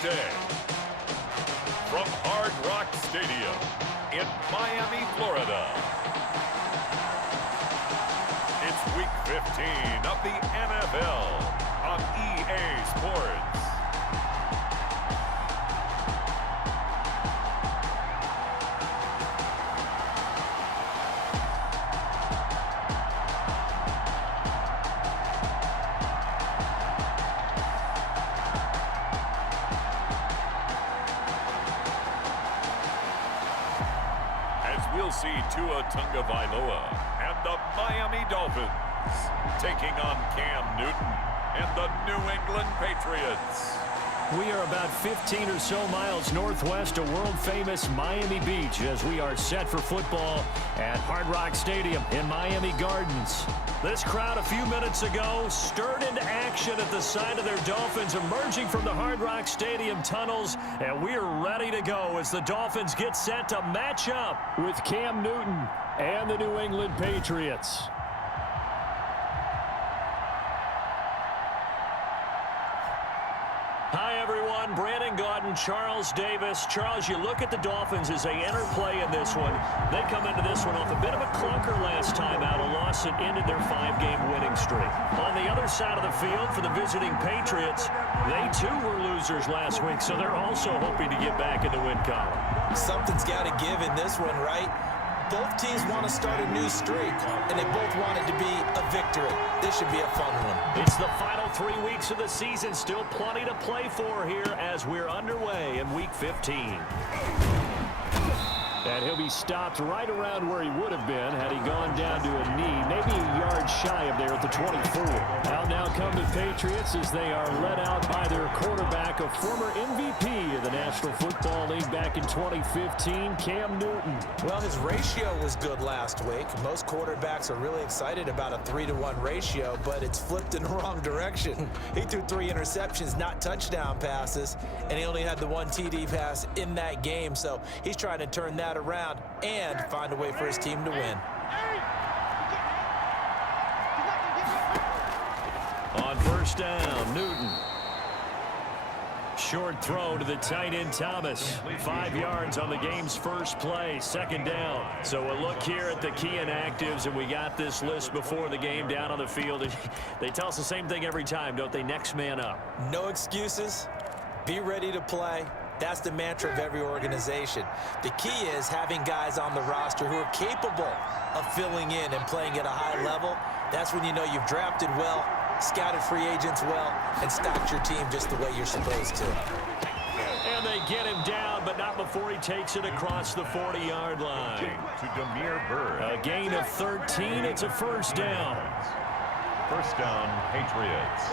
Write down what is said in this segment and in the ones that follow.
today. From Hard Rock Stadium in Miami, Florida. It's Week 15 of the NFL on EA Sports. We'll see Tua Tagovailoa and the Miami Dolphins taking on Cam Newton and the New England Patriots. We are about 15 or so miles northwest of world-famous Miami Beach as we are set for football at Hard Rock Stadium in Miami Gardens. This crowd a few minutes ago stirred into action at the side of their Dolphins emerging from the Hard Rock Stadium tunnels, and we're ready to go as the Dolphins get set to match up with Cam Newton and the New England Patriots. Hi, everyone. Brandon Gaudin, Charles Davis. Charles, you look at the Dolphins as they enter play in this one. They come into this one off a bit of a clunker last time out, a loss that ended their 5-game winning streak. On the other side of the field for the visiting Patriots, they too were losers last week, so they're also hoping to get back in the win column. Something's got to give in this one, right? Both teams want to start a new streak, and they both want it to be a victory. This should be a fun one. It's the final 3 weeks of the season. Still plenty to play for here as we're underway in Week 15. And he'll be stopped right around where he would have been had he gone down to a knee, maybe a yard shy of there at the 24. Out now come the Patriots as they are led out by their quarterback, a former MVP of the National Football League back in 2015, Cam Newton. Well, his ratio was good last week. Most quarterbacks are really excited about a 3-to-1 ratio, but it's flipped in the wrong direction. He threw 3 interceptions, not touchdown passes, and he only had the 1 TD pass in that game, so he's trying to turn that around and find a way for his team to win. On first down, Newton. Short throw to the tight end Thomas. 5 yards on the game's first play, second down. So a look here at the key inactives, and we got this list before the game down on the field. They tell us the same thing every time, don't they? Next man up. No excuses. Be ready to play. That's the mantra of every organization. The key is having guys on the roster who are capable of filling in and playing at a high level. That's when you know you've drafted well, scouted free agents well, and stocked your team just the way you're supposed to. And they get him down, but not before he takes it across the 40-yard line. To Demir Bird. A gain of 13. It's a first down. First down, Patriots.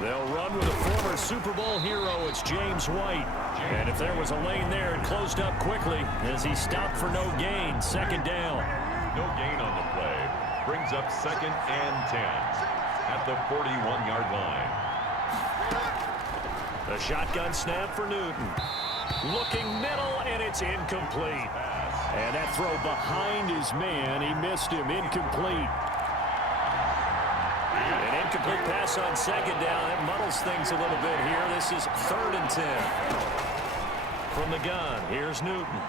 They'll run with a former Super Bowl hero. It's James White. And if there was a lane there, it closed up quickly as he stopped for no gain. Second down. No gain on the play. Brings up 2nd and 10 at the 41-yard line. The shotgun snap for Newton. Looking middle, and it's incomplete. And that throw behind his man, he missed him. Incomplete. An incomplete pass on second down. That muddles things a little bit here. This is 3rd and 10. From the gun, here's Newton.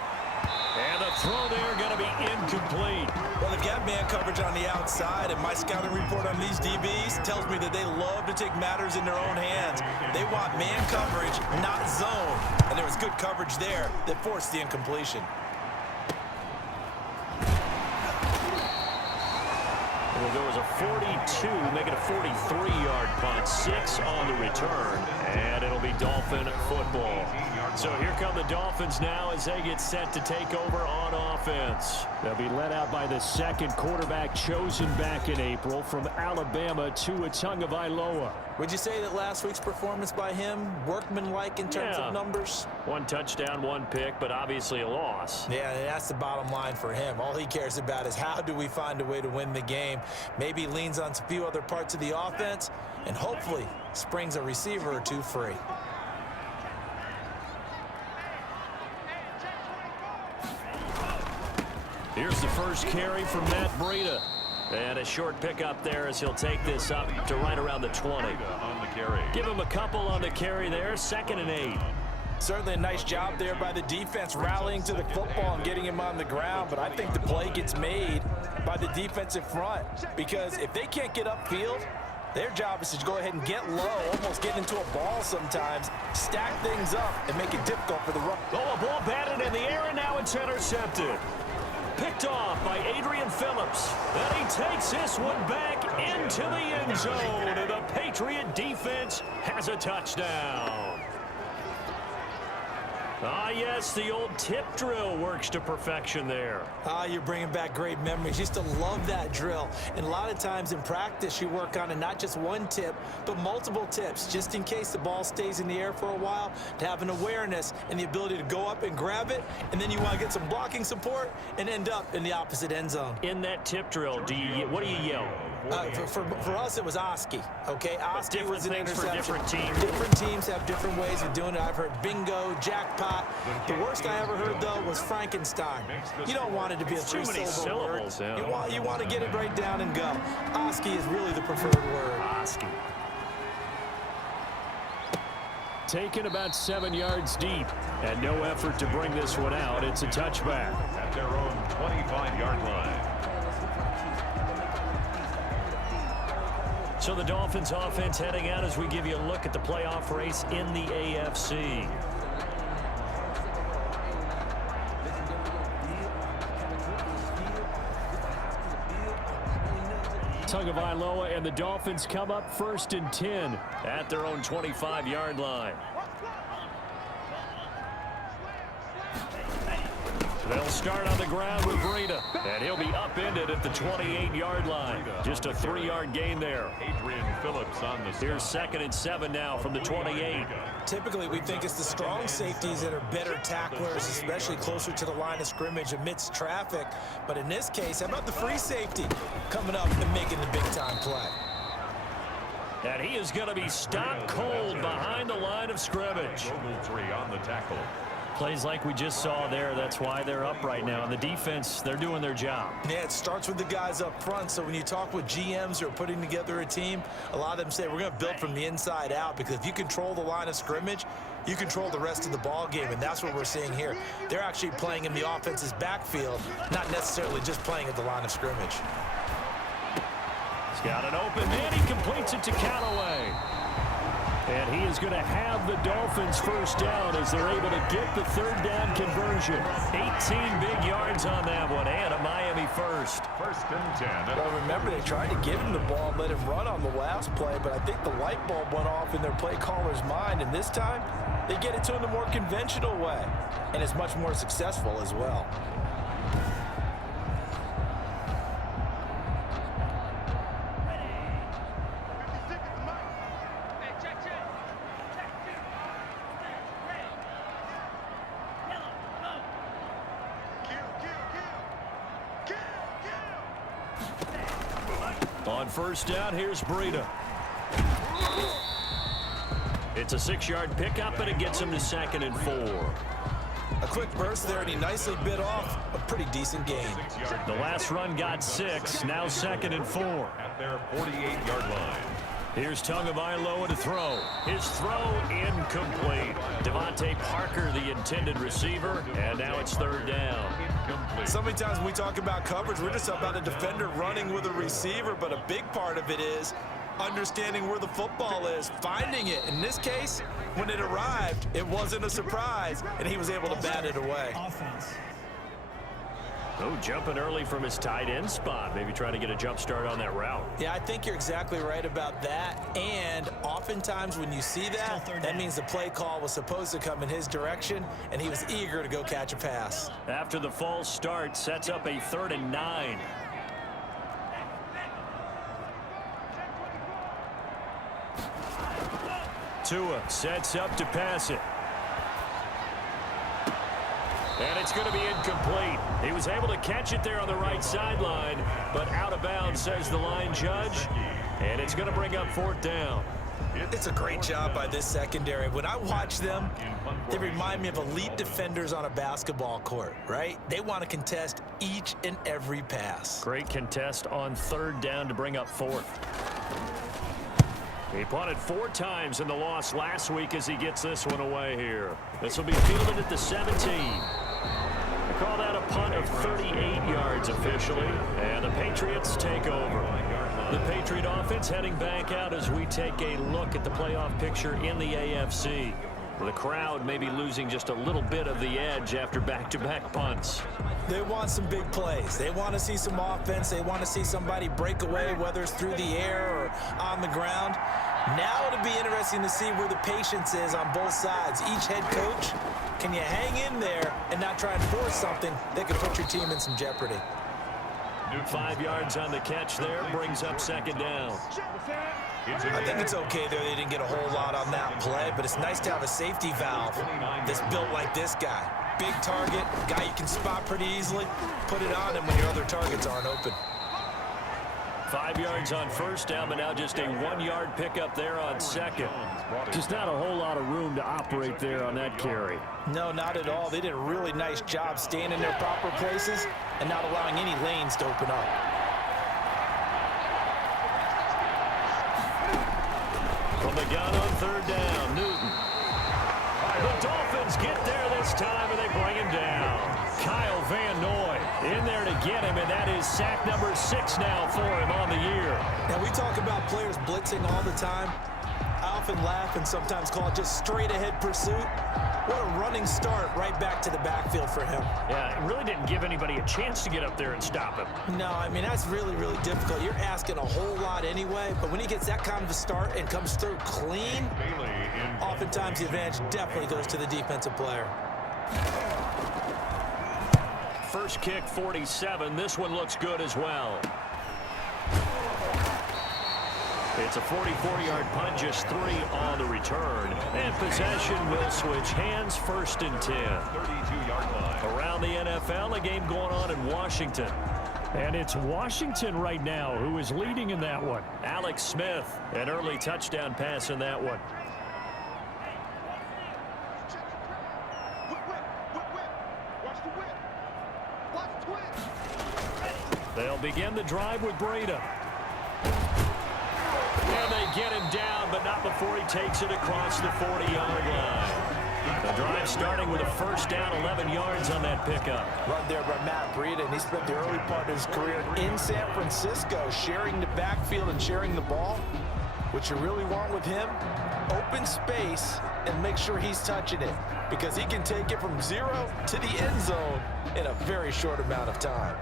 And the throw there going to be incomplete. Well, they've got man coverage on the outside, and my scouting report on these DBs tells me that they love to take matters in their own hands. They want man coverage, not zone. And there was good coverage there that forced the incompletion. Well, there was a 42, make it a 43-yard punt, 6 on the return, and it'll be Dolphin football. So here come the Dolphins now as they get set to take over on offense. They'll be led out by the second quarterback chosen back in April from Alabama, Tua Tagovailoa. Would you say that last week's performance by him, workmanlike in terms of numbers? 1 touchdown, 1 pick, but obviously a loss. Yeah, and that's the bottom line for him. All he cares about is how do we find a way to win the game. Maybe leans on a few other parts of the offense, and hopefully springs a receiver or 2 free. Here's the first carry from Matt Breida. And a short pickup there as he'll take this up to right around the 20. On the carry. Give him a couple on the carry there, 2nd and 8. Certainly a nice job there by the defense rallying to the football and getting him on the ground, but I think the play gets made by the defensive front because if they can't get upfield, their job is to go ahead and get low, almost get into a ball sometimes, stack things up, and make it difficult for the run. Oh, a ball batted in the air, and now it's intercepted. Picked off by Adrian Phillips. And he takes this one back into the end zone, and the Patriot defense has a touchdown. Ah, yes, the old tip drill works to perfection there. Ah, you're bringing back great memories. Used to love that drill. And a lot of times in practice, you work on it, not just one tip, but multiple tips, just in case the ball stays in the air for a while, to have an awareness and the ability to go up and grab it, and then you want to get some blocking support and end up in the opposite end zone. In that tip drill, what do you yell? For us, it was Oski. Okay, Oski was an interception. For different teams. Different teams have different ways of doing it. I've heard bingo, jackpot. The worst I ever heard, though, was Frankenstein. You don't want it to be a three-syllable word. Yeah. You want to get it right down and go. Oski is really the preferred word. Oski. Taken about 7 yards deep, and no effort to bring this one out. It's a touchback. At their own 25-yard line. So the Dolphins offense heading out as we give you a look at the playoff race in the AFC. Tagovailoa and the Dolphins come up 1st and 10 at their own 25-yard line. They'll start on the ground with Breida, and he'll be upended at the 28-yard line. Just a 3-yard gain there. Adrian Phillips on the stop. Here's 2nd and 7 now from the 28. Typically, we think it's the strong safeties that are better tacklers, especially closer to the line of scrimmage amidst traffic. But in this case, how about the free safety coming up and making the big-time play? And he is going to be stopped cold behind the line of scrimmage. Ogletree on the tackle. Plays like we just saw there. That's why they're up right now. And the defense, they're doing their job. Yeah, it starts with the guys up front. So when you talk with GMs who are putting together a team, a lot of them say we're going to build from the inside out, because if you control the line of scrimmage, you control the rest of the ball game, and that's what we're seeing here. They're actually playing in the offense's backfield, not necessarily just playing at the line of scrimmage. He's got an open man. He completes it to Callaway. And he is going to have the Dolphins first down as they're able to get the 3rd down conversion. 18 big yards on that one, and a Miami first. 1st and 10. Well, remember, they tried to give him the ball and let him run on the last play, but I think the light bulb went off in their play caller's mind, and this time they get it to him the more conventional way, and it's much more successful as well. On 1st down, here's Breida. It's a 6-yard pickup, and it gets him to 2nd and 4. A quick burst there, and he nicely bit off a pretty decent gain. The last run got 6, now 2nd and 4. At their 48-yard line. Here's Tagovailoa to throw. His throw incomplete. Devontae Parker, the intended receiver, and now it's 3rd down. Incomplete. So many times when we talk about coverage, we're just about a defender running with a receiver, but a big part of it is understanding where the football is, finding it. In this case, when it arrived, it wasn't a surprise, and he was able to bat it away. Oh, jumping early from his tight end spot. Maybe trying to get a jump start on that route. Yeah, I think you're exactly right about that. And oftentimes when you see that, that means the play call was supposed to come in his direction, and he was eager to go catch a pass. After the false start, sets up a 3rd and 9. Tua sets up to pass it. And it's going to be incomplete. He was able to catch it there on the right sideline, but out of bounds, says the line judge. And it's going to bring up 4th down. It's a great job by this secondary. When I watch them, they remind me of elite defenders on a basketball court, right? They want to contest each and every pass. Great contest on 3rd down to bring up 4th. He punted 4 times in the loss last week as he gets this one away here. This will be fielded at the 17. They call that a punt of 38 yards officially, and the Patriots take over. The Patriot offense heading back out as we take a look at the playoff picture in the AFC. The crowd may be losing just a little bit of the edge after back-to-back punts. They want some big plays. They want to see some offense. They want to see somebody break away, whether it's through the air or on the ground. Now it'll be interesting to see where the patience is on both sides. Each head coach, can you hang in there and not try and force something that could put your team in some jeopardy? 5 yards on the catch there, brings up second down. I think it's okay there. They didn't get a whole lot on that play, but it's nice to have a safety valve that's built like this guy. Big target, guy you can spot pretty easily. Put it on him when your other targets aren't open. 5 yards on first down, but now just a 1-yard pickup there on second. Just not a whole lot of room to operate there on that carry. No, not at all. They did a really nice job staying in their proper places and not allowing any lanes to open up. From the gun on third down, Newton. The Dolphins get there this time, and they bring him down. Kyle Van Noy in there to get him, and that is sack number 6 now for him on the year. Now, we talk about players blitzing all the time. I often laugh and sometimes call it just straight-ahead pursuit. What a running start right back to the backfield for him. Yeah, it really didn't give anybody a chance to get up there and stop him. No, I mean, that's really, really difficult. You're asking a whole lot anyway, but when he gets that kind of a start and comes through clean, oftentimes the advantage definitely goes to the defensive player. First kick, 47. This one looks good as well. It's a 44-yard punt, just 3 on the return. And possession will switch hands, 1st and 10. 32-yard line. Around the NFL, a game going on in Washington. And it's Washington right now who is leading in that one. Alex Smith, an early touchdown pass in that one. They'll begin the drive with Breida. And they get him down, but not before he takes it across the 40-yard line. The drive starting with a first down, 11 yards on that pickup. Run there by Matt Breida, and he spent the early part of his career in San Francisco sharing the backfield and sharing the ball. What you really want with him, open space and make sure he's touching it, because he can take it from 0 to the end zone in a very short amount of time.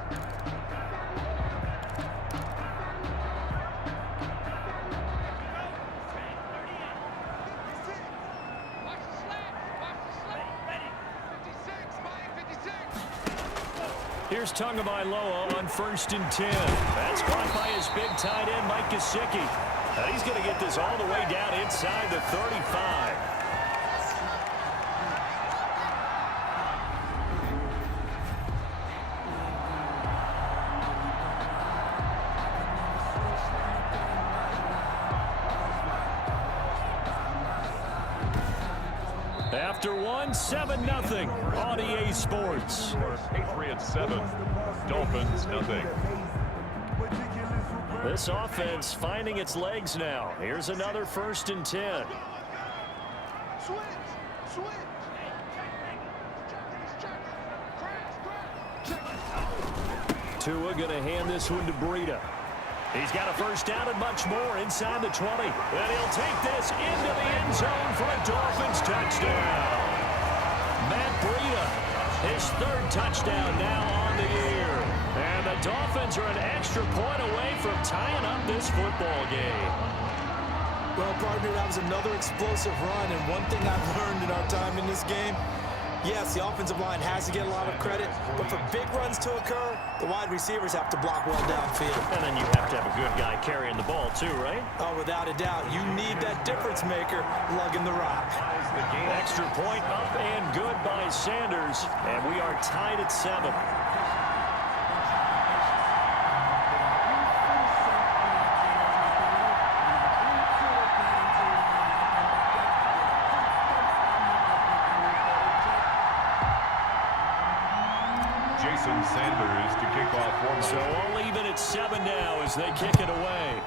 Here's Tagovailoa on 1st and 10. That's caught by his big tight end, Mike Gesicki. And he's going to get this all the way down inside the 35. After one, 7-0 on EA Sports. Patriots 7, Dolphins 0. This offense finding its legs now. Here's another 1st and 10. Tua going to hand this one to Breida. He's got a first down and much more inside the 20. And he'll take this into the end zone for a Dolphins touchdown. Matt Breida, his 3rd touchdown now on the year. And the Dolphins are an extra point away from tying up this football game. Well, partner, that was another explosive run, and one thing I've learned in our time in this game, yes, the offensive line has to get a lot of credit, but for big runs to occur, the wide receivers have to block well downfield. And then you have to have a good guy carrying the ball too, right? Oh, without a doubt. You need that difference maker lugging the rock. Extra point up and good by Sanders, and we are tied at 7. Sanders to kick off for So all even at 7 now as they kick it away.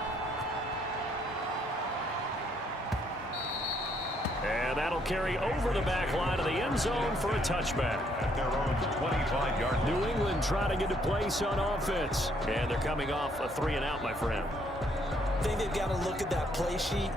And that'll carry over the back line of the end zone for a touchback. At their own 25-yard. New England trying to get to place on offense. And they're coming off a 3-and-out, my friend. I think they've got to look at that play sheet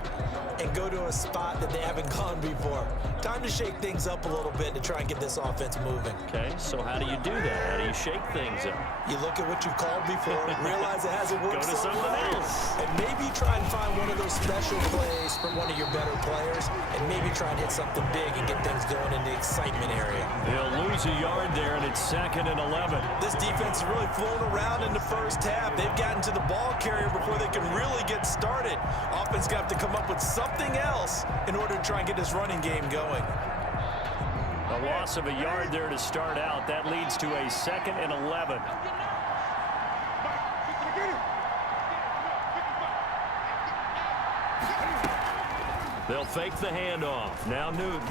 and go to a spot that they haven't gone before. Time to shake things up a little bit to try and get this offense moving. Okay, so how do you do that? How do you shake things up? You look at what you've called before, realize it hasn't worked Go to so something well, else. and maybe try and find one of those special plays from one of your better players, and maybe try and hit something big and get things going in the excitement area. They'll lose a yard there, and it's 2nd and 11. This defense is really flown around in the first half. They've gotten to the ball carrier before they can really get started. Offense got to come up with something else in order to try and get this running game going. A loss of a yard there to start out. That leads to a 2nd and 11. They'll fake the handoff. Now Newton.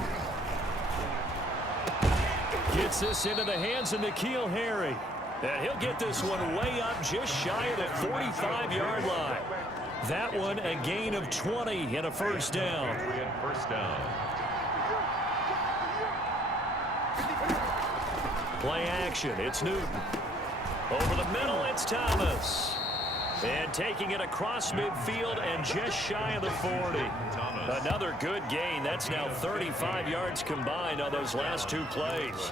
Gets this into the hands of N'Keal Harry. And he'll get this one way up just shy of the 45-yard line. That one a gain of 20 and a first down. First down. Play action. It's Newton. Over the middle, it's Thomas. And taking it across midfield and just shy of the 40. Another good gain. That's now 35 yards combined on those last two plays.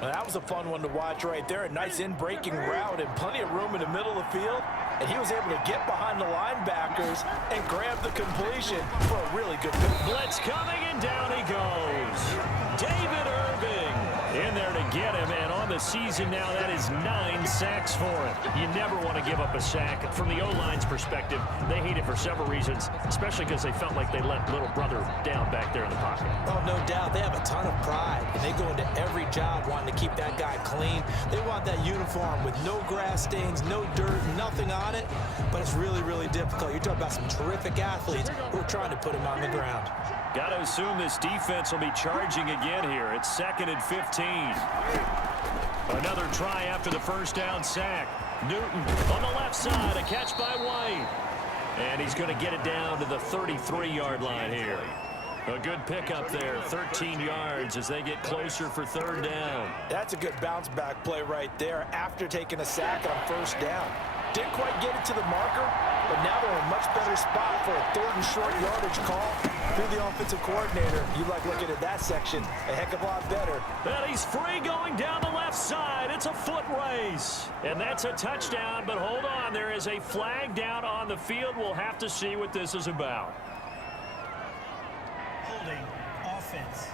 Well, that was a fun one to watch right there. A nice in-breaking route and plenty of room in the middle of the field. And he was able to get behind the linebackers and grab the completion for a really good pick. Blitz coming, and down he goes. David Irving in there to get him, and on the season now, that is 9 sacks for him. You never want to give up a sack. From the O-line's perspective, they hate it for several reasons, especially because they felt like they let little brother down back there in the pocket. Oh, no doubt. They have a ton of pride, and they go into every job wanting to keep that guy clean. They want that uniform with no grass stains, no dirt, nothing on it, but it's really, really difficult. You're talking about some terrific athletes who are trying to put him on the ground. Got to assume this defense will be charging again here. It's 2nd and 15. Another try after the first down sack. Newton on the left side, a catch by White. And he's going to get it down to the 33-yard line here. A good pickup there, 13 yards as they get closer for 3rd down. That's a good bounce back play right there after taking a sack on first down. Didn't quite get it to the marker, but now they're in a much better spot for a 3rd and short yardage call through the offensive coordinator. You like looking at that section a heck of a lot better. And he's free going down the left side. It's a foot race. And that's a touchdown, but hold on. There is a flag down on the field. We'll have to see what this is about. Holding offense.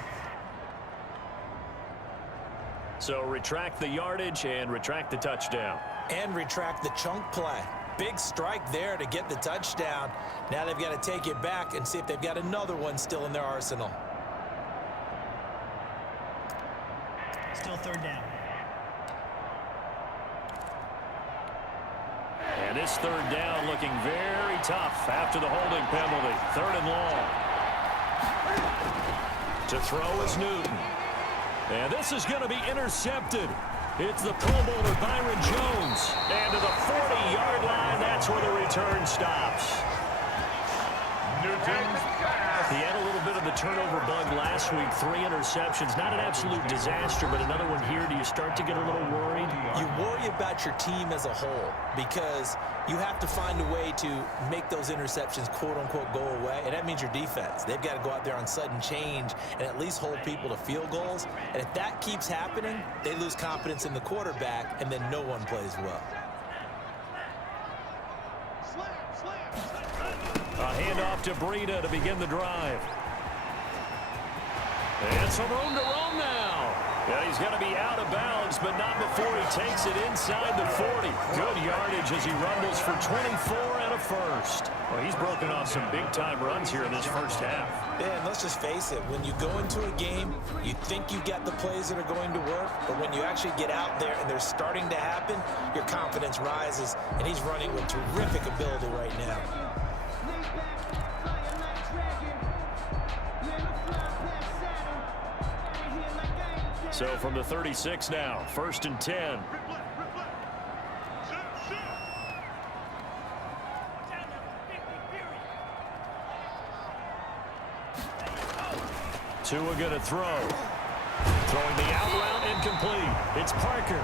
So retract the yardage and retract the touchdown. And retract the chunk play. Big strike there to get the touchdown. Now they've got to take it back and see if they've got another one still in their arsenal. Still 3rd down. And this 3rd down looking very tough after the holding penalty. 3rd and long. To throw is Newton. And this is going to be intercepted. It's the Pro Bowler Byron Jones. And to the 40-yard line, that's where the return stops. Newton's pass. He had a little bit of the turnover bug last week. 3 interceptions. Not an absolute disaster, but another one here. Do you start to get a little worried? You worry about your team as a whole because you have to find a way to make those interceptions quote-unquote go away, and that means your defense. They've got to go out there on sudden change and at least hold people to field goals, and if that keeps happening, they lose confidence in the quarterback, and then no one plays well. A handoff to Breida to begin the drive. And some room to roam now. Yeah, he's going to be out of bounds, but not before he takes it inside the 40. Good yardage as he rumbles for 24 and a first. Well, he's broken off some big-time runs here in this first half. Yeah, and let's just face it. When you go into a game, you think you got the plays that are going to work, but when you actually get out there and they're starting to happen, your confidence rises, and he's running with terrific ability right now. So from the 36 now, 1st and 10. Tua going to throw. Throwing the out route incomplete. It's Parker.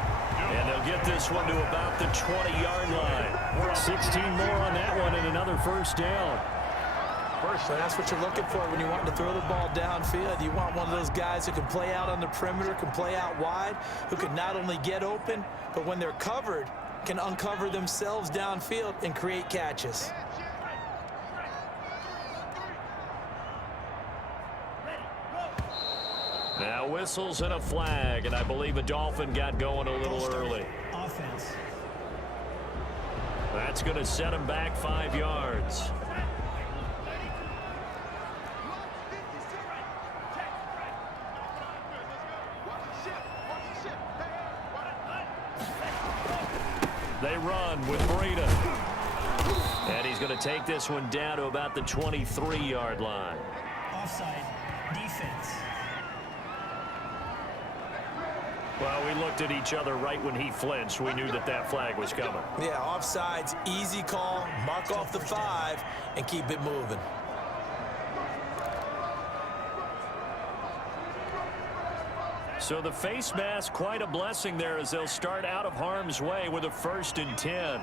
And they'll get this one to about the 20-yard line. 16 more on that one and another first down. So that's what you're looking for when you want to throw the ball downfield. You want one of those guys who can play out on the perimeter, can play out wide, who can not only get open, but when they're covered, can uncover themselves downfield and create catches. Now whistles and a flag, and I believe a Dolphin got going a little early. Offense. That's going to set him back 5 yards. They run with Breida. And he's going to take this one down to about the 23-yard line. Offside. Defense. Well, we looked at each other right when he flinched. We knew that that flag was coming. Yeah, offsides, easy call, mark off the 5, and keep it moving. So the face mask, quite a blessing there as they'll start out of harm's way with a 1st and 10.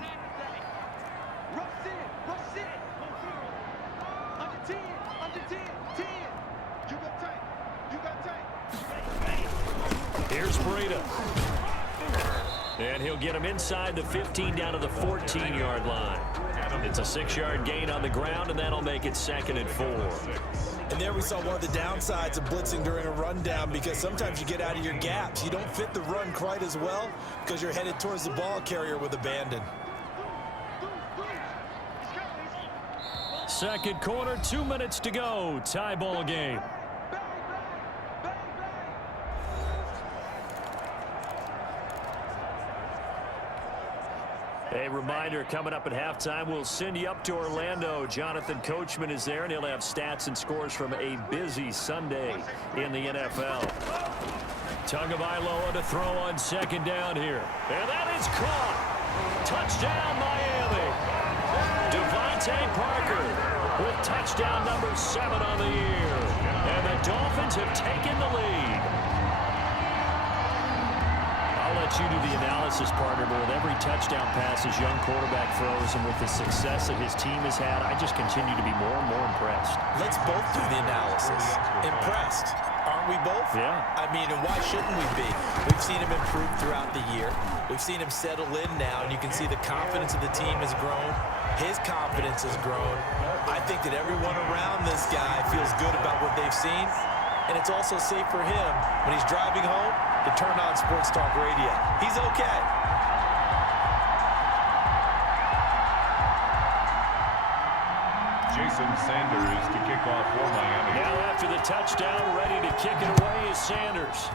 Here's Breida. And he'll get him inside the 15 down to the 14-yard line. It's a 6-yard gain on the ground, and that'll make it 2nd and 4. And there we saw one of the downsides of blitzing during a rundown, because sometimes you get out of your gaps. You don't fit the run quite as well because you're headed towards the ball carrier with abandon. Second quarter, 2 minutes to go. Tie ball game. A reminder, coming up at halftime, we'll send you up to Orlando. Jonathan Coachman is there, and he'll have stats and scores from a busy Sunday in the NFL. Tagovailoa to throw on 2nd down here. And that is caught. Touchdown, Miami. Devontae Parker with touchdown number 7 on the year. And the Dolphins have taken the lead. I'll let you do the analysis, partner, but with every touchdown pass his young quarterback throws and with the success that his team has had, I just continue to be more and more impressed. Let's both do the analysis. Impressed. Aren't we both? Yeah. I mean, and why shouldn't we be? We've seen him improve throughout the year. We've seen him settle in now, and you can see the confidence of the team has grown. His confidence has grown. I think that everyone around this guy feels good about what they've seen, and it's also safe for him when he's driving home to turn on Sports Talk Radio. He's okay. Jason Sanders to kick off for Miami. Now after the touchdown, ready to kick it away is Sanders.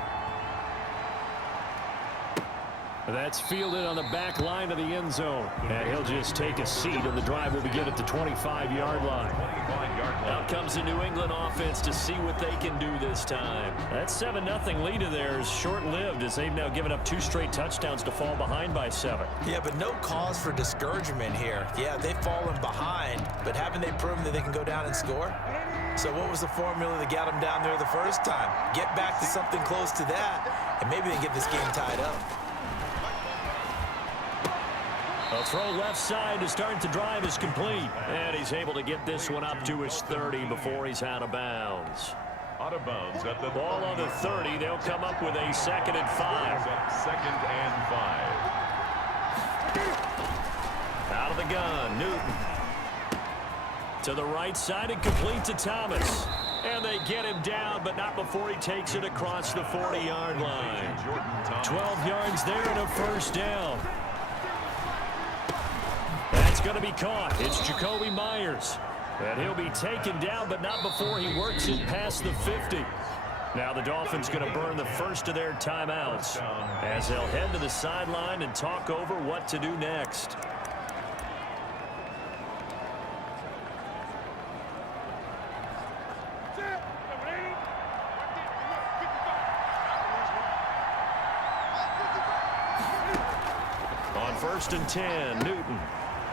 That's fielded on the back line of the end zone. And he'll just take a seat, and the drive will begin at the 25-yard line. Out comes the New England offense to see what they can do this time. That 7-0 lead of theirs short-lived as they've now given up 2 straight touchdowns to fall behind by 7. Yeah, but no cause for discouragement here. Yeah, they've fallen behind, but haven't they proven that they can go down and score? So what was the formula that got them down there the first time? Get back to something close to that, and maybe they get this game tied up. A throw left side to start the drive is complete. And he's able to get this one up to his 30 before he's out of bounds. Out of bounds at the ball on the 30. They'll come up with a 2nd and 5. 2nd and 5. Out of the gun, Newton. To the right side and complete to Thomas. And they get him down, but not before he takes it across the 40-yard line. 12 yards there and a first down. That's going to be caught. It's Jacoby Myers. And he'll be taken down, but not before he works it past the 50. Now the Dolphins going to burn the first of their timeouts as they'll head to the sideline and talk over what to do next. On 1st and 10, Newton.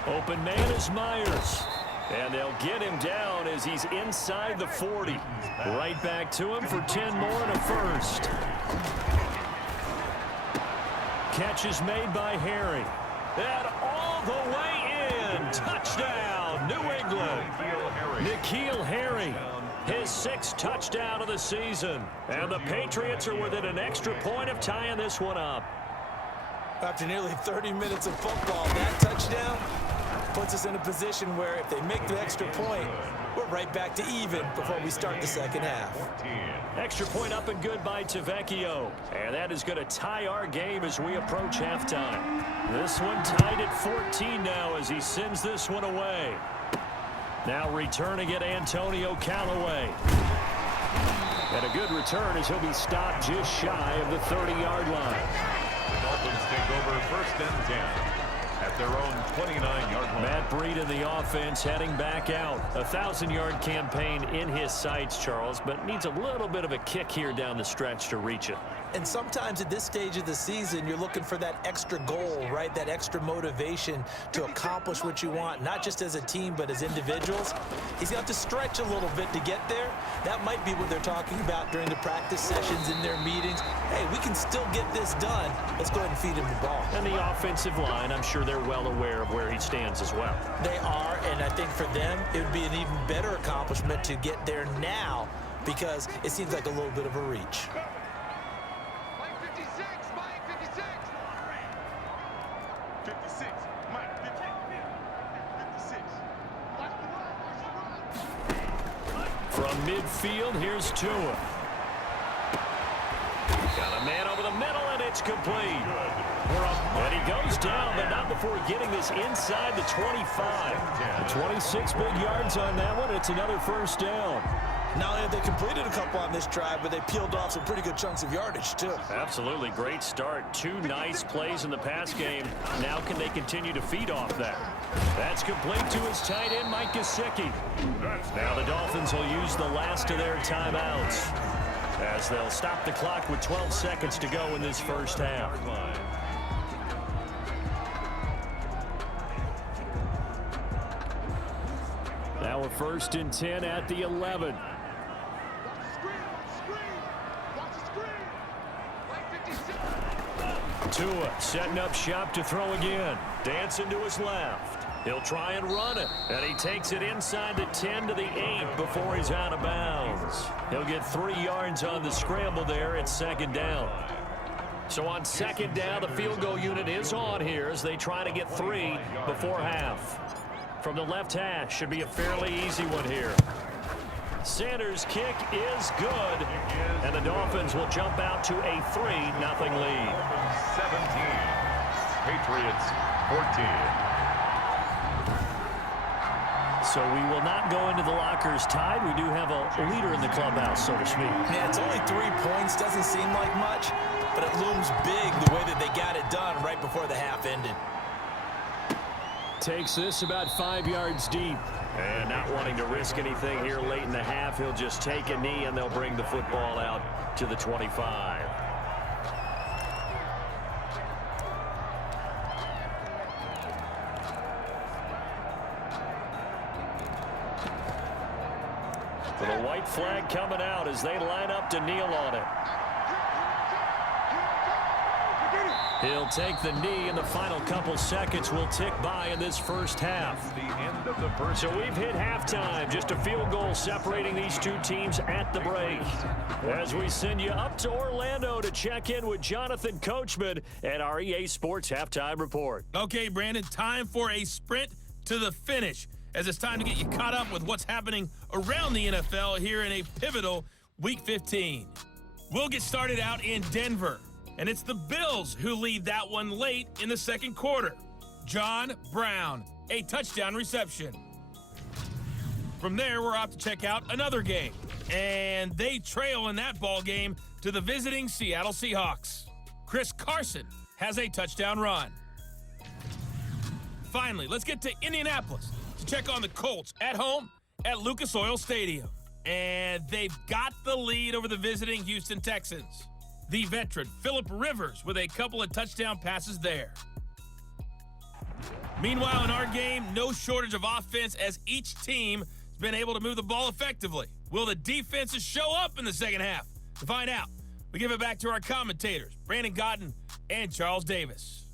Open man is Myers. And they'll get him down as he's inside the 40. Right back to him for 10 more and a first. Catch is made by Harry. And all the way in. Touchdown, New England. N'Keal Harry, his 6th touchdown of the season. And the Patriots are within an extra point of tying this one up. After nearly 30 minutes of football, that touchdown puts us in a position where if they make the extra point, we're right back to even before we start the second half. Extra point up and good by Tavecchio. And that is going to tie our game as we approach halftime. This one tied at 14 now as he sends this one away. Now returning it, Antonio Callaway. And a good return as he'll be stopped just shy of the 30-yard line. The Dolphins take over 1st and 10 at their own 29-yard line. Matt Breed in the offense heading back out. A 1,000-yard campaign in his sights, Charles, but needs a little bit of a kick here down the stretch to reach it. And sometimes at this stage of the season, you're looking for that extra goal, right? That extra motivation to accomplish what you want, not just as a team, but as individuals. He's got to stretch a little bit to get there. That might be what they're talking about during the practice sessions in their meetings. Hey, we can still get this done. Let's go ahead and feed him the ball. And the offensive line, I'm sure they're well aware of where he stands as well. They are, and I think for them, it would be an even better accomplishment to get there now because it seems like a little bit of a reach. From midfield, here's Tua. Got a man over the middle, and it's complete. And he goes down, but not before getting this inside the 25. 26 big yards on that one. It's another first down. Not only have they completed a couple on this drive, but they peeled off some pretty good chunks of yardage, too. Absolutely. Great start. 2 nice plays in the pass game. Now can they continue to feed off that? That's complete to his tight end, Mike Gesicki. Now the Dolphins will use the last of their timeouts as they'll stop the clock with 12 seconds to go in this first half. Now a 1st and 10 at the 11. Tua setting up shop to throw again. Dancing to his left. He'll try and run it. And he takes it inside the 10 to the 8 before he's out of bounds. He'll get 3 yards on the scramble there at 2nd down. So on 2nd down, the field goal unit is on here as they try to get 3 before half. From the left hash, should be a fairly easy one here. Sanders' kick is good, and the Dolphins will jump out to a 3-0 lead. 17, Patriots 14. So we will not go into the lockers tied. We do have a leader in the clubhouse, so to speak. Yeah, it's only 3 points. Doesn't seem like much, but it looms big the way that they got it done right before the half ended. Takes this about 5 yards deep. And not wanting to risk anything here late in the half, he'll just take a knee and they'll bring the football out to the 25. So the white flag coming out as they line up to kneel on it. He'll take the knee, and the final couple seconds will tick by in this first half. So we've hit halftime. Just a field goal separating these two teams at the break. As we send you up to Orlando to check in with Jonathan Coachman at our EA Sports Halftime Report. Okay, Brandon, time for a sprint to the finish, as it's time to get you caught up with what's happening around the NFL here in a pivotal Week 15. We'll get started out in Denver. And it's the Bills who lead that one late in the second quarter. John Brown, a touchdown reception. From there, we're off to check out another game. And they trail in that ball game to the visiting Seattle Seahawks. Chris Carson has a touchdown run. Finally, let's get to Indianapolis to check on the Colts at home at Lucas Oil Stadium. And they've got the lead over the visiting Houston Texans. The veteran, Phillip Rivers, with a couple of touchdown passes there. Meanwhile, in our game, no shortage of offense as each team has been able to move the ball effectively. Will the defenses show up in the second half? To find out, we give it back to our commentators, Brandon Godden and Charles Davis.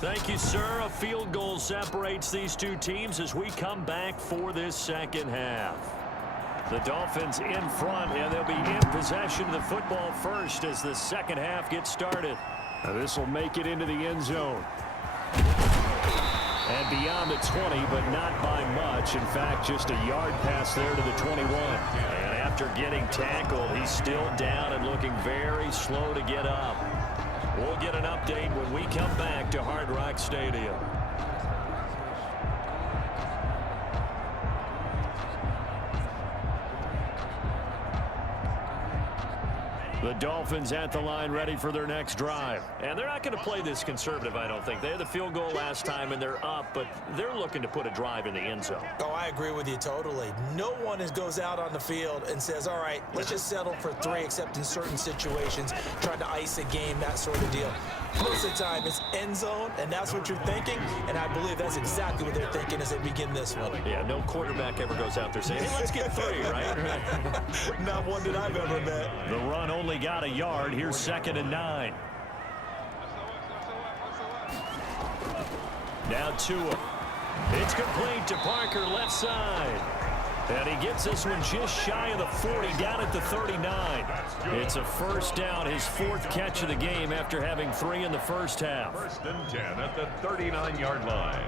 Thank you, sir. A field goal separates these two teams as we come back for this second half. The Dolphins in front, and they'll be in possession of the football first as the second half gets started. Now this will make it into the end zone. And beyond the 20, but not by much. In fact, just a yard pass there to the 21. And after getting tackled, he's still down and looking very slow to get up. We'll get an update when we come back to Hard Rock Stadium. The Dolphins at the line ready for their next drive. And they're not going to play this conservative, I don't think. They had the field goal last time, and they're up, but they're looking to put a drive in the end zone. Oh, I agree with you totally. No one goes out on the field and says, all right, let's just settle for 3, except in certain situations, trying to ice a game, that sort of deal. Most of the time, it's end zone, and that's what you're thinking, and I believe that's exactly what they're thinking as they begin this one. Yeah, no quarterback ever goes out there saying, hey, let's get 3, right? Not one that I've ever met. The run only got a yard. Here's 2nd and 9. Now Tua. It's complete to Parker, left side. And he gets this one just shy of the 40, down at the 39. It's a first down, his 4th catch of the game after having 3 in the first half. 1st and 10 at the 39-yard line.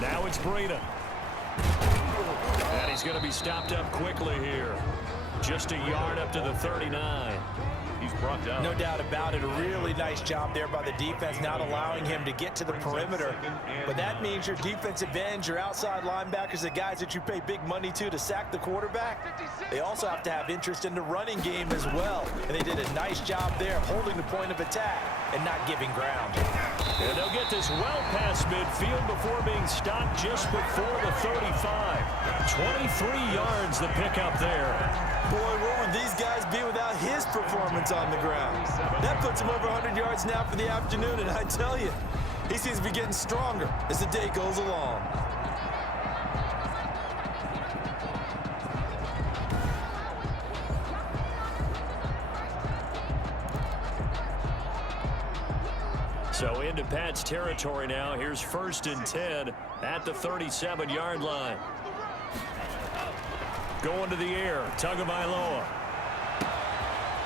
Now it's Breida. And he's going to be stopped up quickly here. Just a yard up to the 39. He's brought down. No doubt about it. A really nice job there by the defense, not allowing him to get to the perimeter. But that means your defensive ends, your outside linebackers, the guys that you pay big money to sack the quarterback, they also have to have interest in the running game as well. And they did a nice job there holding the point of attack and not giving ground. And they'll get this well past midfield before being stopped just before the 35. 23 yards the pickup there. Boy, where would these guys be without his performance on the ground? That puts him over 100 yards now for the afternoon, and I tell you, he seems to be getting stronger as the day goes along. So into Pat's territory now. Here's 1st and 10 at the 37-yard line. Going to the air, Tagovailoa.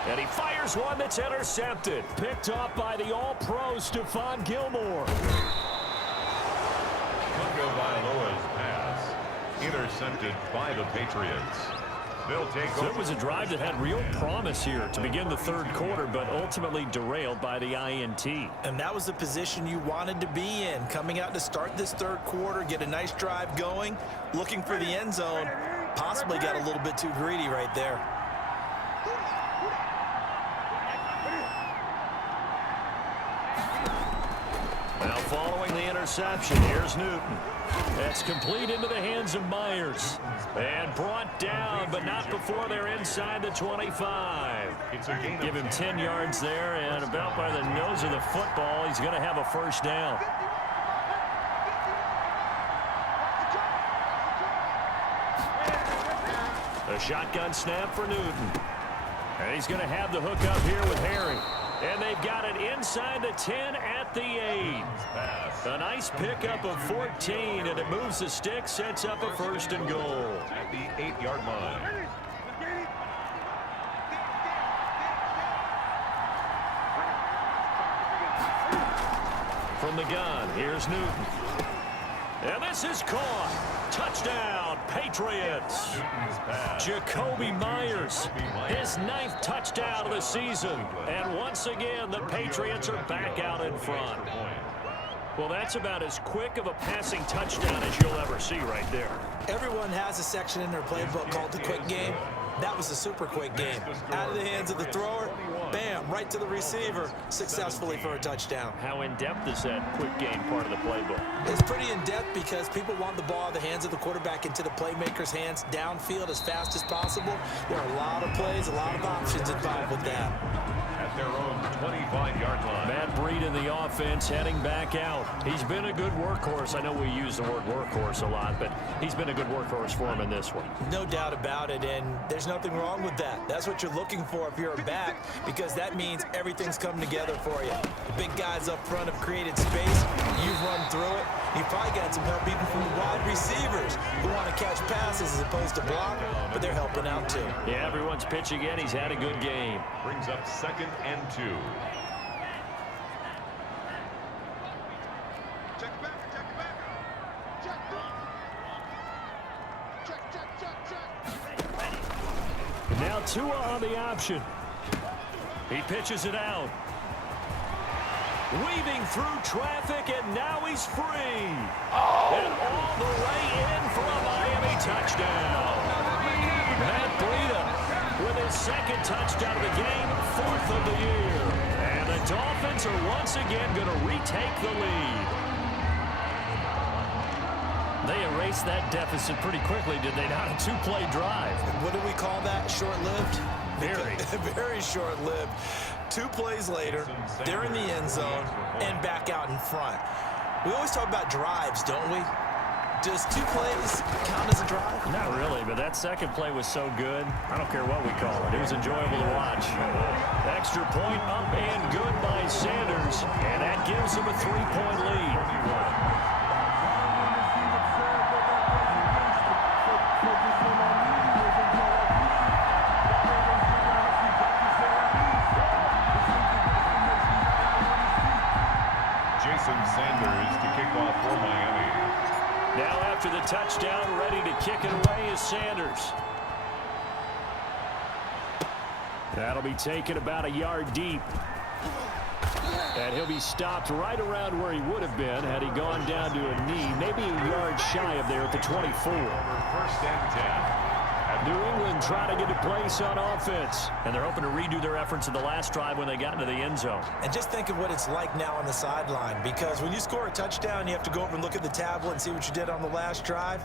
And he fires one that's intercepted. Picked off by the all-pro Stephon Gilmore. Tagovailoa's pass intercepted by the Patriots. They'll take So it was a drive that had real promise here to begin the 3rd quarter, but ultimately derailed by the INT. And that was the position you wanted to be in, coming out to start this 3rd quarter, get a nice drive going, looking for the end zone. Possibly got a little bit too greedy right there. Now following the interception, here's Newton. That's complete into the hands of Myers. And brought down, but not before they're inside the 25. Give him 10 yards there, and about by the nose of the football, he's going to have a first down. A shotgun snap for Newton. And he's going to have the hook up here with Harry. And they've got it inside the 10 at the 8. A nice pickup of 14, and it moves the stick, sets up a 1st and goal. At the 8-yard line. From the gun, here's Newton. And this is caught. Touchdown, Patriots. Jacoby Myers, his 9th touchdown of the season. And once again, the Patriots are back out in front. Well, that's about as quick of a passing touchdown as you'll ever see right there. Everyone has a section in their playbook called the quick game. That was a super quick game. Out of the hands of the thrower, bam, right to the receiver, successfully for a touchdown. How in-depth is that quick game part of the playbook? It's pretty in-depth because people want the ball out of the hands of the quarterback into the playmaker's hands downfield as fast as possible. There are a lot of plays, a lot of options involved with that. At their own 25-yard line. Matt Breed in the offense heading back out. He's been a good workhorse. I know we use the word workhorse a lot, but he's been a good workhorse for him in this one. No doubt about it, and there's nothing wrong with that. That's what you're looking for if you're a back, because that means everything's come together for you. The big guys up front have created space. You've run through it. You've probably got some help even from the wide receivers who want to catch passes as opposed to block, but they're helping out too. Yeah, everyone's pitching in. He's had a good game. Brings up 2nd and 2. Now Tua on the option. He pitches it out. Weaving through traffic, and now he's free. And all the way in for a Miami touchdown. Matt Breida with his 2nd touchdown of the game, 4th of the year. And the Dolphins are once again going to retake the lead. They erased that deficit pretty quickly, did they not? A 2-play drive. What do we call that? Short-lived? Very. Very short-lived. 2 plays later, they're in the end zone and back out in front. We always talk about drives, don't we? Does 2 plays count as a drive? Not really, but that 2nd play was so good. I don't care what we call it. It was enjoyable to watch. Extra point up and good by Sanders, and that gives him a 3-point lead. Sanders to kick off for Miami. Now after the touchdown, ready to kick it away is Sanders. That'll be taken about a yard deep. And he'll be stopped right around where he would have been had he gone down to a knee, maybe a yard shy of there at the 24. 1st and 10. New England trying to get a place on offense. And they're hoping to redo their efforts in the last drive when they got into the end zone. And just think of what it's like now on the sideline, because when you score a touchdown, you have to go over and look at the tablet and see what you did on the last drive.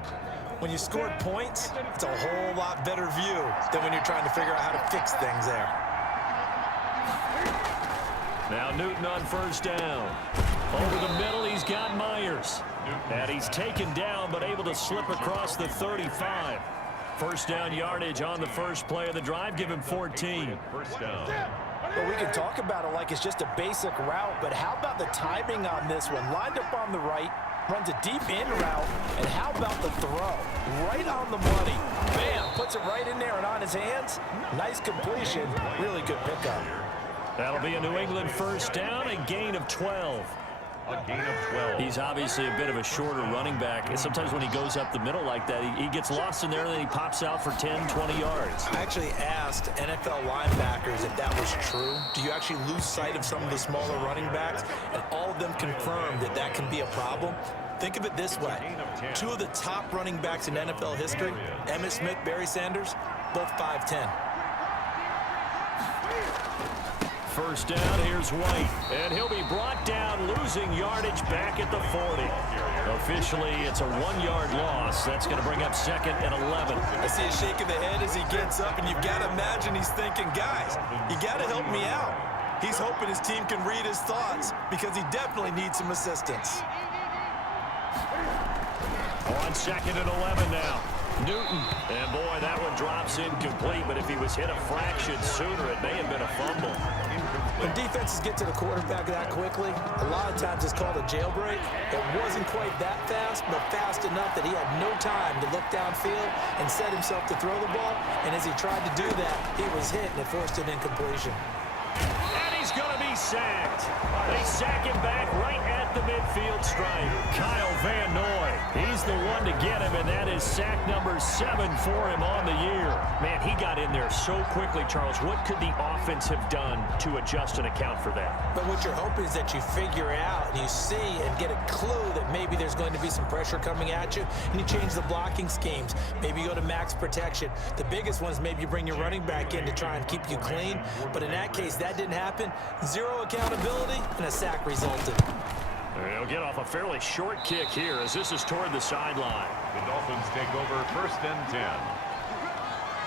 When you scored points, it's a whole lot better view than when you're trying to figure out how to fix things there. Now Newton on 1st down. Over the middle, he's got Myers. And he's taken down, but able to slip across the 35. 1st down yardage on the 1st play of the drive. Give him 14. 1st down. Well, we can talk about it like it's just a basic route, but how about the timing on this one? Lined up on the right, runs a deep in route, and how about the throw? Right on the money. Bam, puts it right in there and on his hands. Nice completion. Really good pickup. That'll be a New England 1st down, a gain of 12. A gain of 12. He's obviously a bit of a shorter running back. And sometimes when he goes up the middle like that, he gets lost in there and then he pops out for 10, 20 yards. I actually asked NFL linebackers if that was true. Do you actually lose sight of some of the smaller running backs? And all of them confirmed that that can be a problem. Think of it this way. 2 of the top running backs in NFL history, Emmitt Smith, Barry Sanders, both 5'10". 1st down, here's White. And he'll be brought down, losing yardage back at the 40. Officially, it's a 1-yard loss. That's going to bring up 2nd and 11. I see a shake of the head as he gets up, and you've got to imagine he's thinking, guys, you got to help me out. He's hoping his team can read his thoughts because he definitely needs some assistance. On 2nd and 11 now. Newton. And boy, that one drops incomplete, but if he was hit a fraction sooner, it may have been a fumble. When defenses get to the quarterback that quickly, a lot of times it's called a jailbreak. It wasn't quite that fast, but fast enough that he had no time to look downfield and set himself to throw the ball. And as he tried to do that, he was hit and it forced an incompletion. And he's going to be sacked. They sack him back right at the midfield stripe. Kyle Van Noy play. He's the one to get him, and that is sack number 7 for him on the year. Man, he got in there so quickly, Charles. What could the offense have done to adjust and account for that? But what you're hoping is that you figure out and you see and get a clue that maybe there's going to be some pressure coming at you, and you change the blocking schemes. Maybe you go to max protection. The biggest one is maybe you bring your running back in to try and keep you clean. But in that case, that didn't happen. 0 accountability, and a sack resulted. They'll get off a fairly short kick here as this is toward the sideline. The Dolphins take over 1st and 10.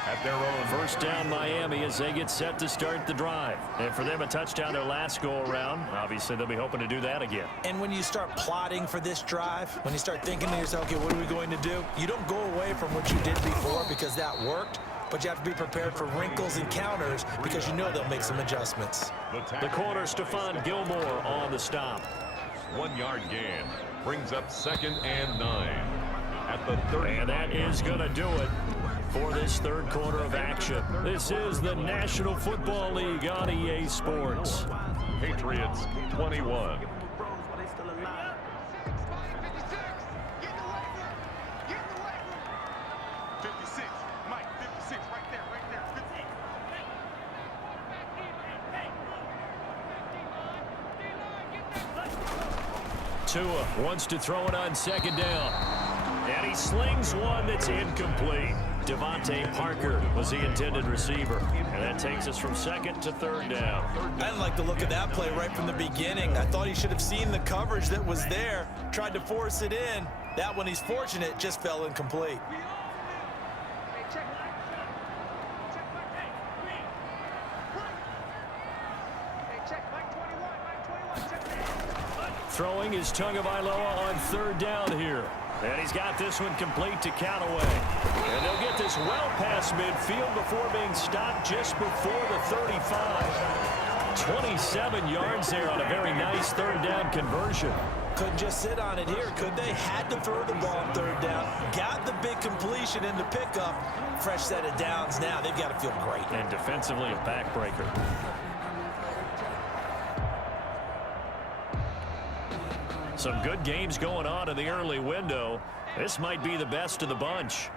At their own. First down Miami as they get set to start the drive. And for them, a touchdown their last go-around. Obviously, they'll be hoping to do that again. And when you start plotting for this drive, when you start thinking to yourself, okay, what are we going to do? You don't go away from what you did before because that worked. But you have to be prepared for wrinkles and counters because you know they'll make some adjustments. The corner, Stephon Gilmore, on the stop. 1-yard gain brings up 2nd and 9 at the 30. And that is going to do it for this third quarter of action. This is the National Football League on EA Sports. Patriots 21. Tua wants to throw it on 2nd down. And he slings one that's incomplete. Devontae Parker was the intended receiver. And that takes us from 2nd to 3rd down. I didn't like the look of that play right from the beginning. I thought he should have seen the coverage that was there, tried to force it in. That one, he's fortunate, just fell incomplete. Throwing is Tagovailoa on 3rd down here. And he's got this one complete to Callaway. And they'll get this well past midfield before being stopped just before the 35. 27 yards there on a very nice 3rd down conversion. Couldn't just sit on it here, could they? Had to throw the ball on 3rd down. Got the big completion in the pickup. Fresh set of downs now. They've got to feel great. And defensively a backbreaker. Some good games going on in the early window. This might be the best of the bunch.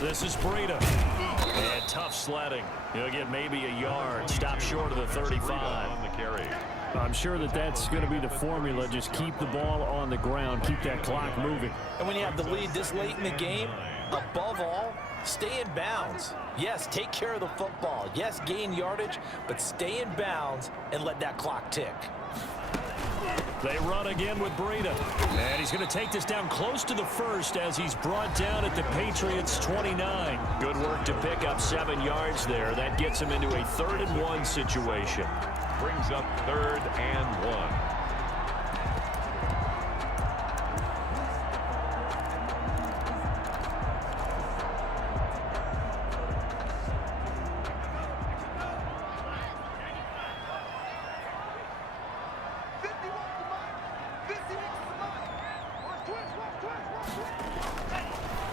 This is Breida. And tough sledding. He'll get maybe a yard. Stop short of the 35. On the carry. I'm sure that's going to be the formula. Just keep the ball on the ground. Keep that clock moving. And when you have the lead this late in the game, above all, stay in bounds. Yes, take care of the football. Yes, gain yardage, but stay in bounds and let that clock tick. They run again with Breida. And he's going to take this down close to the 1st as he's brought down at the Patriots' 29. Good work to pick up 7 yards there. That gets him into a 3rd and 1 situation. Brings up 3rd and 1.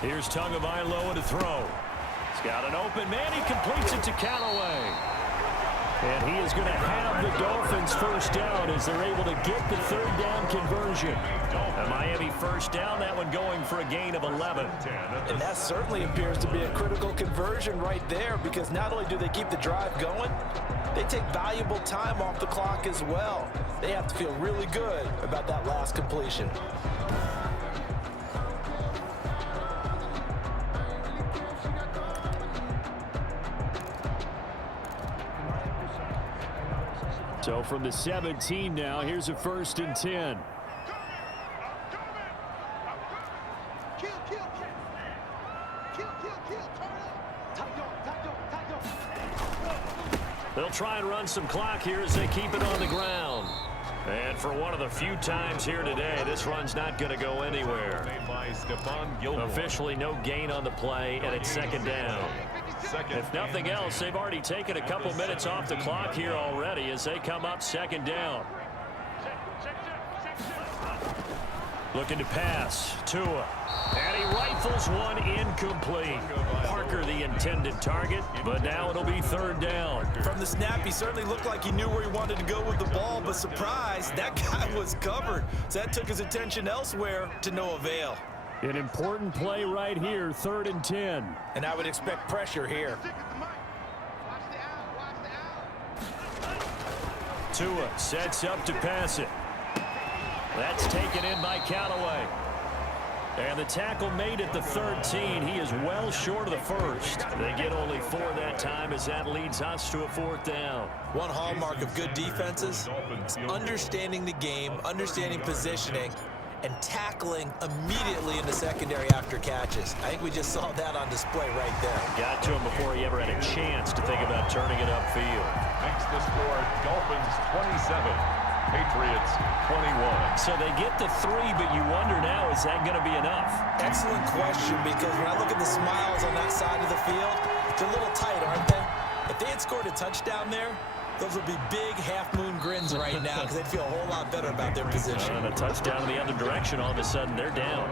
Here's Tagovailoa to throw. He's got an open man. He completes it to Callaway. And he is going to have the Dolphins 1st down as they're able to get the 3rd down conversion. A Miami 1st down, that one going for a gain of 11. And that certainly appears to be a critical conversion right there because not only do they keep the drive going, they take valuable time off the clock as well. They have to feel really good about that last completion. So from the 17 now, here's a 1st and 10. They'll try and run some clock here as they keep it on the ground. And for one of the few times here today, this run's not going to go anywhere. Officially no gain on the play, and it's 2nd down. If nothing else, they've already taken a couple minutes off the clock here already as they come up 2nd down. Looking to pass. Tua. And he rifles one incomplete. Parker the intended target, but now it'll be third down. From the snap, he certainly looked like he knew where he wanted to go with the ball, but surprise, that guy was covered. So that took his attention elsewhere to no avail. An important play right here, 3rd and 10. And I would expect pressure here. Tua sets up to pass it. That's taken in by Callaway. And the tackle made at the 13. He is well short of the first. They get only 4 that time as that leads us to a 4th down. One hallmark of good defenses is understanding the game, understanding positioning, and tackling immediately in the secondary after catches. I think we just saw that on display right there. Got to him before he ever had a chance to think about turning it upfield. Makes the score Dolphins 27. Patriots 21. So they get the 3, but you wonder now, is that going to be enough? Excellent question, because when I look at the smiles on that side of the field, they're a little tight, aren't they? If they had scored a touchdown there, those would be big half-moon grins right now because they'd feel a whole lot better about their position. And a touchdown in the other direction, all of a sudden they're down.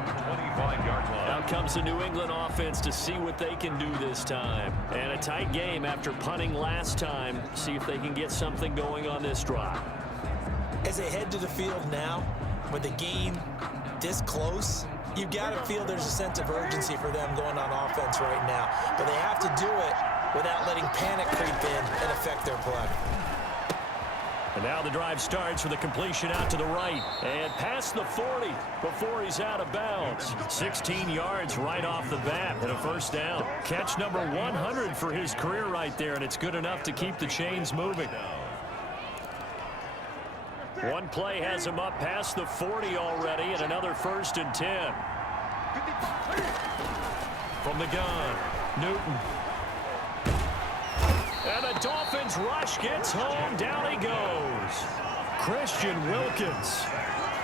25-yard line. Out comes the New England offense to see what they can do this time. And a tight game after punting last time. See if they can get something going on this drive. As they head to the field now, with the game this close, you got to feel there's a sense of urgency for them going on offense right now. But they have to do it without letting panic creep in and affect their play. And now the drive starts with a completion out to the right. And past the 40 before he's out of bounds. 16 yards right off the bat and a 1st down. Catch number 100 for his career right there, and it's good enough to keep the chains moving. One play has him up past the 40 already, and another 1st and 10. From the gun, Newton. And the Dolphins rush gets home. Down he goes. Christian Wilkins.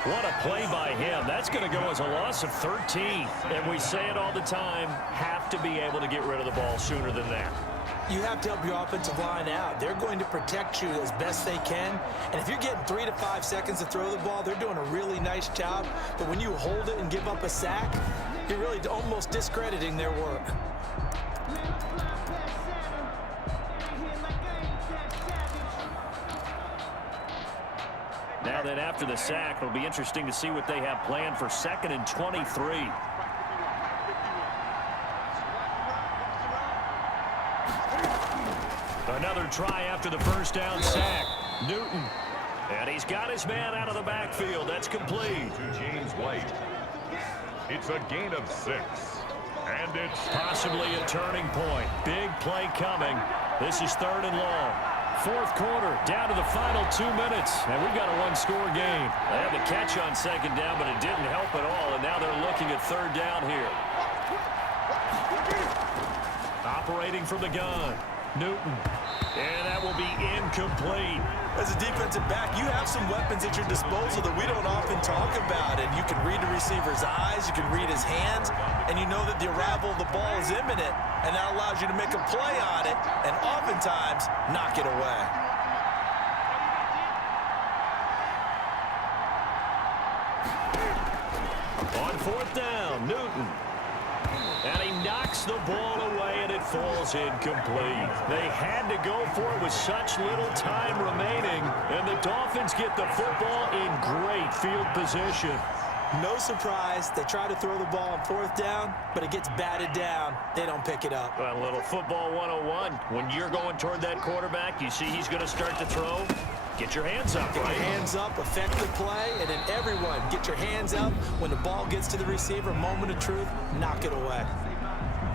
What a play by him. That's going to go as a loss of 13. And we say it all the time, have to be able to get rid of the ball sooner than that. You have to help your offensive line out. They're going to protect you as best they can. And if you're getting 3 to 5 seconds to throw the ball, they're doing a really nice job. But when you hold it and give up a sack, you're really almost discrediting their work. Now then, after the sack, it'll be interesting to see what they have planned for 2nd and 23. Another try after the 1st down sack. Newton. And he's got his man out of the backfield. That's complete. To James White. It's a gain of 6. And it's Possibly a turning point. Big play coming. This is 3rd and long. 4th quarter, down to the final 2 minutes. And we've got a 1-score game. They had the catch on 2nd down, but it didn't help at all. And now they're looking at 3rd down here. Operating from the gun. Newton. And that will be incomplete. As a defensive back, you have some weapons at your disposal that we don't often talk about. And you can read the receiver's eyes, you can read his hands, and you know that the arrival of the ball is imminent, and that allows you to make a play on it and oftentimes knock it away. On 4th down, Newton. And he knocks the ball away, and it falls incomplete. They had to go for it with such little time remaining, and the Dolphins get the football in great field position. No surprise, they try to throw the ball on 4th down, but it gets batted down. They don't pick it up. Well, a little football 101. When you're going toward that quarterback, you see he's going to start to throw. Get your hands up, Get right? your hands up, effective play, and then everyone get your hands up. When the ball gets to the receiver, moment of truth, knock it away.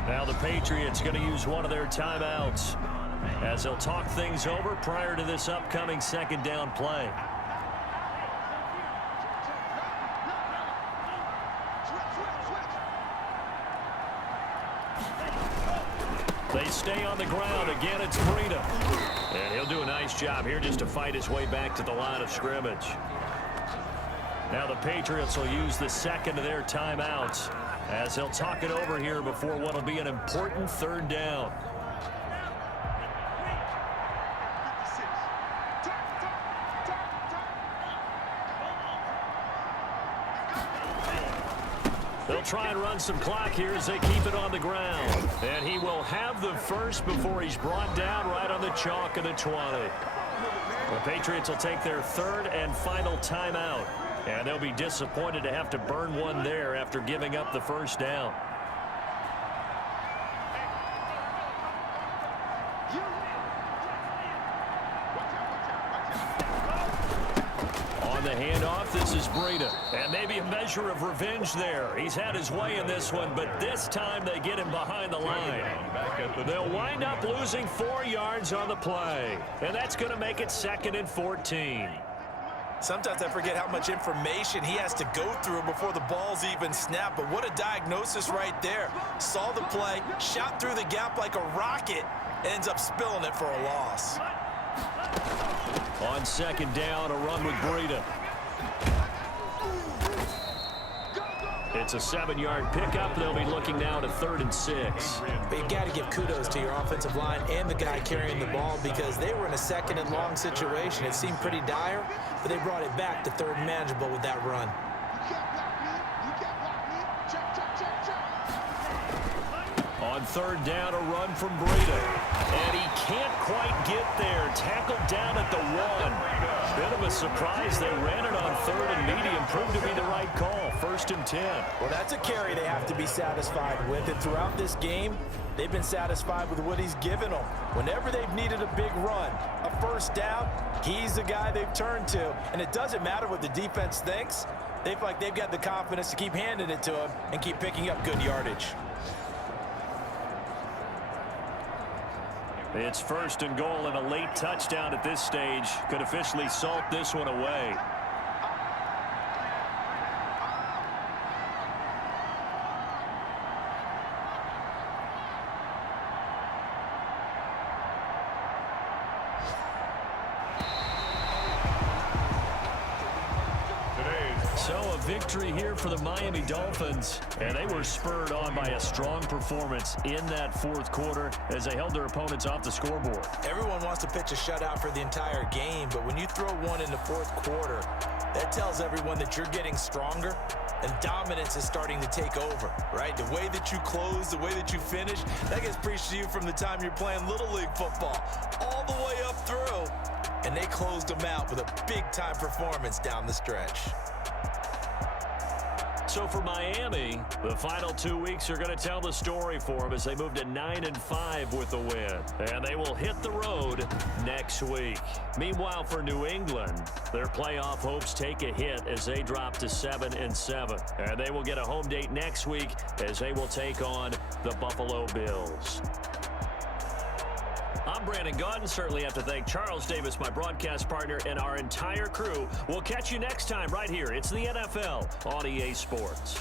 Now the Patriots going to use one of their timeouts as they'll talk things over prior to this upcoming 2nd down play. They stay on the ground. Again, it's Breida. And he'll do a nice job here just to fight his way back to the line of scrimmage. Now the Patriots will use the 2nd of their timeouts as they'll talk it over here before what will be an important 3rd down. try and run some clock here as they keep it on the ground. And he will have the first before he's brought down right on the chalk of the 20. The Patriots will take their third and final timeout. And they'll be disappointed to have to burn one there after giving up the first down. The handoff, this is Breida. And maybe a measure of revenge there. He's had his way in this one, but this time they get him behind the line. They'll wind up losing 4 yards on the play. And that's going to make it 2nd and 14. Sometimes I forget how much information he has to go through before the ball's even snapped. But what a diagnosis right there. Saw the play, shot through the gap like a rocket, ends up spilling it for a loss. On 2nd down, a run with Breida. It's a 7-yard pickup. They'll be looking now to 3rd and 6. But you got to give kudos to your offensive line and the guy carrying the ball because they were in a 2nd and long situation. It seemed pretty dire, but they brought it back to 3rd and manageable with that run. On 3rd down, a run from Breida. And he can't quite get there. Tackled down at the 1. Bit of a surprise. They ran it on 3rd and medium. Proved to be the right call. 1st and 10. Well, that's a carry they have to be satisfied with. And throughout this game, they've been satisfied with what he's given them. Whenever they've needed a big run, a first down, he's the guy they've turned to. And it doesn't matter what the defense thinks. They feel like they've got the confidence to keep handing it to him and keep picking up good yardage. It's 1st and goal, and a late touchdown at this stage could officially salt this one away. So a victory here for the Miami Dolphins, and they were spurred on by a strong performance in that 4th quarter as they held their opponents off the scoreboard. Everyone wants to pitch a shutout for the entire game, but when you throw one in the 4th quarter, that tells everyone that you're getting stronger and dominance is starting to take over, right? The way that you close, the way that you finish, that gets preached to you from the time you're playing Little League football all the way up through, and they closed them out with a big-time performance down the stretch. So for Miami, the final 2 weeks are going to tell the story for them as they move to 9-5 with the win. And they will hit the road next week. Meanwhile, for New England, their playoff hopes take a hit as they drop to 7-7. And they will get a home date next week as they will take on the Buffalo Bills. I'm Brandon Gaudin. Certainly have to thank Charles Davis, my broadcast partner, and our entire crew. We'll catch you next time right here. It's the NFL on EA Sports.